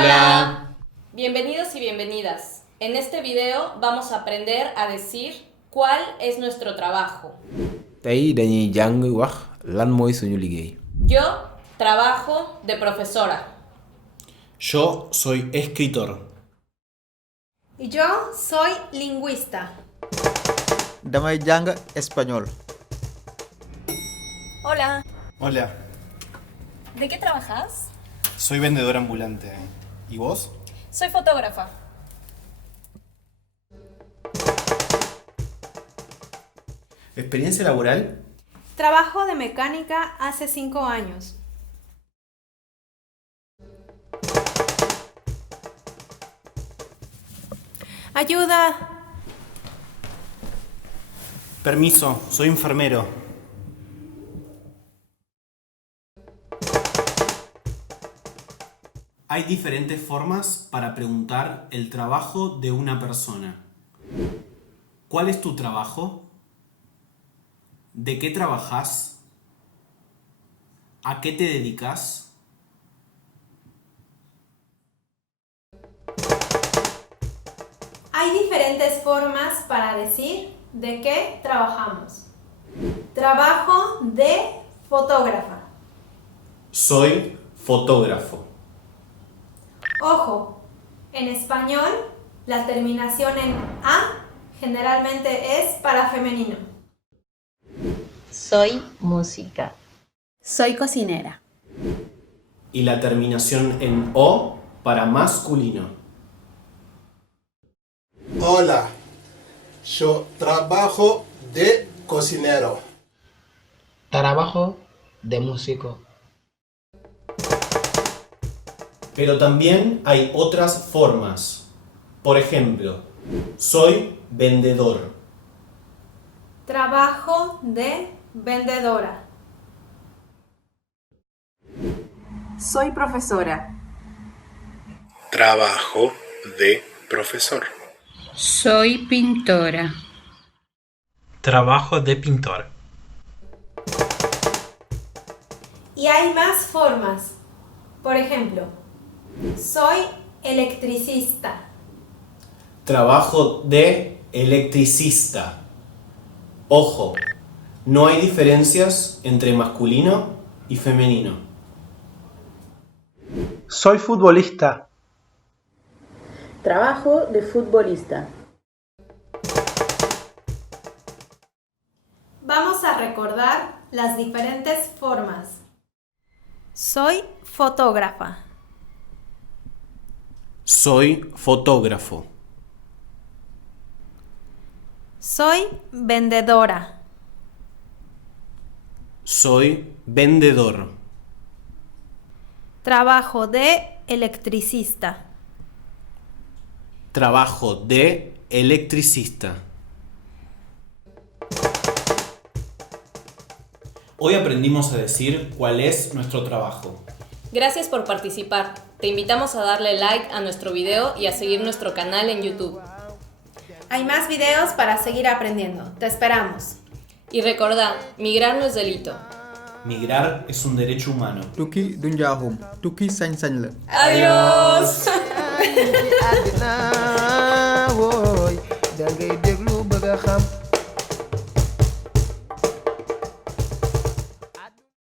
Hola. Bienvenidos y bienvenidas. En este video vamos a aprender a decir cuál es nuestro trabajo. Tey dañuy jàng wax lan mooy suñu liggéey. Yo trabajo de profesora. Yo soy escritor. Y yo soy lingüista. damay jàng español. Hola, Hola, ¿de qué trabajas? soy vendedor ambulante. ¿Y vos? Soy fotógrafa. ¿Experiencia laboral? Trabajo de mecánica hace 5 años. Ayuda. Permiso, soy enfermero. Hay diferentes formas para preguntar el trabajo de una persona. ¿Cuál es tu trabajo? ¿De qué trabajas? ¿A qué te dedicas? Hay diferentes formas para decir de qué trabajamos. Trabajo de fotógrafa. Soy fotógrafo. Ojo, en español la terminación en A generalmente es para femenino. Soy música. Soy cocinera. Y la terminación en O para masculino. Hola, yo trabajo de cocinero. Trabajo de músico. Pero también hay otras formas. Por ejemplo, soy vendedor. Trabajo de vendedora. Soy profesora. Trabajo de profesor. Soy pintora. Trabajo de pintor. Y hay más formas. Por ejemplo, soy electricista. Trabajo de electricista. Ojo, no hay diferencias entre masculino y femenino. Soy futbolista. Trabajo de futbolista. Vamos a recordar las diferentes formas. Soy fotógrafa. Soy fotógrafo. Soy vendedora. Soy vendedor. Trabajo de electricista. Trabajo de electricista. Hoy aprendimos a decir cuál es nuestro trabajo. Gracias por participar. Te invitamos a darle like a nuestro video y a seguir nuestro canal en YouTube. Hay más videos para seguir aprendiendo. Te esperamos. Y recordá, migrar no es delito. Migrar es un derecho humano. Tukki du njaaxum, tukki sañ-sañ la. ¡Adiós! àddina wooy da ngay déglu bëgg a xam